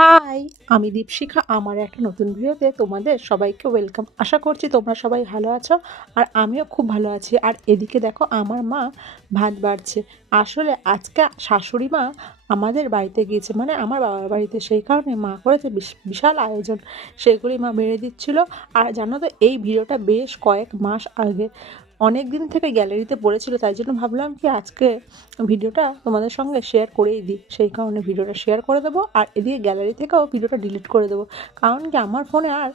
High, আমি দীপশিখা। আমার একটা নতুন ভিডিওতে তোমাদের সবাইকে ওয়েলকাম। আশা করছি তোমরা সবাই ভালো আছো আর আমিও খুব ভালো আছি। আর এদিকে দেখো আমার মা ভাত বাড়ছে। আসলে আজকে শাশুড়ি মা আমাদের বাড়িতে গিয়েছে, মানে আমার বাবার বাড়িতে, সেই কারণে মা করেছে বিশাল আয়োজন। সেগুলি মা বেড়ে দিচ্ছিল। আর জানো তো, এই ভিডিওটা বেশ কয়েক মাস আগে অনেক দিন থেকে গ্যালারিতে পড়েছিল, তাই জন্য ভাবলাম কি আজকে ভিডিওটা তোমাদের সঙ্গে শেয়ার করেই দিই। সেই কারণে ভিডিওটা শেয়ার করে দেবো আর এদিকে গ্যালারি থেকেও ভিডিওটা ডিলিট করে দেবো। কারণ কি আমার ফোনে আর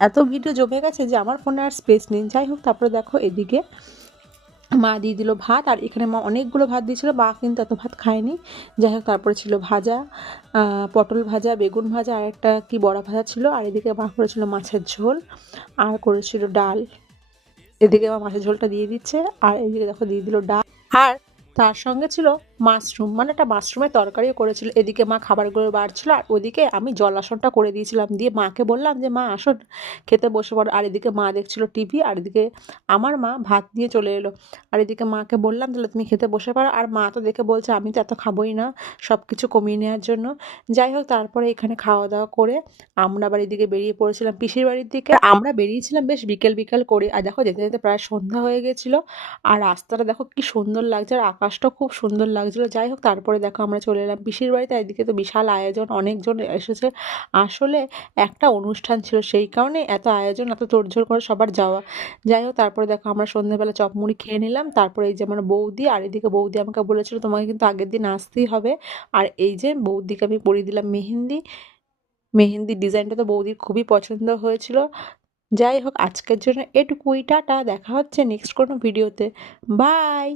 এত ভিডিও জমে গেছে যে আমার ফোনে আর স্পেস নেই। যাই হোক, তারপরে দেখো এদিকে মা দিয়ে দিল ভাত, আর এখানে মা অনেকগুলো ভাত দিয়েছিল, মা কিন্তু এত ভাত খায়নি। যাই হোক, তারপরে ছিল ভাজা, পটল ভাজা, বেগুন ভাজা, আর একটা কি বড়া ভাজা ছিল। আর এদিকে মা করেছিল মাছের ঝোল আর করেছিল ডাল। এদিকে মা মাছের ঝোলটা দিয়ে দিচ্ছে আর এদিকে দেখো দিয়ে দিল ডাল। আর তার সঙ্গে ছিল মাশরুম, মানে একটা মাশরুমের তরকারিও করেছিল। এদিকে মা খাবারগুলো বাড়ছিল আর ওদিকে আমি জল আসনটা করে দিয়েছিলাম। দিয়ে মাকে বললাম যে মা আসো, খেতে বসে পড়ো। আর এদিকে মা দেখছিল টিভি, আর এদিকে আমার মা ভাত নিয়ে চলে এলো। আর এদিকে মাকে বললাম তাহলে তুমি খেতে বসে পারো। আর মা তো দেখে বলছে আমি তো এত খাবোই না, সব কিছু কমিয়ে নেওয়ার জন্য। যাই হোক, তারপরে এখানে খাওয়া দাওয়া করে আমরা আবার এদিকে বেরিয়ে পড়েছিলাম পিসির বাড়ির দিকে। আমরা বেরিয়েছিলাম বেশ বিকেল বিকেল করে। আর দেখো যেতে যেতে প্রায় সন্ধ্যা হয়ে গেছিলো। আর রাস্তাটা দেখো কি সুন্দর লাগছে, আর আকাশটাও খুব সুন্দর লাগছিলো। যাই হোক, তারপরে দেখো আমরা চলে এলাম পিসির বাড়িতে। এদিকে তো বিশাল আয়োজন, অনেকজন এসেছে। আসলে একটা অনুষ্ঠান ছিল, সেই কারণে এত আয়োজন, এত তোড়জোড় করে সবার যাওয়া। যাই হোক, তারপরে দেখো আমরা সন্ধ্যেবেলা চপ মুড়ি খেয়ে নিলাম। তারপরে এই যে আমার বৌদি, আর এদিকে বৌদি আমাকে বলেছিল তোমাকে কিন্তু আগের দিন আসতেই হবে। আর এই যে বৌদিকে আমি পরিয়ে দিলাম মেহেন্দি। মেহেন্দির ডিজাইনটা তো বৌদির খুবই পছন্দ হয়েছিল। যাই হোক, আজকের জন্য এটুকুই। টাটা, দেখা হচ্ছে নেক্সট কোনো ভিডিওতে। বাই।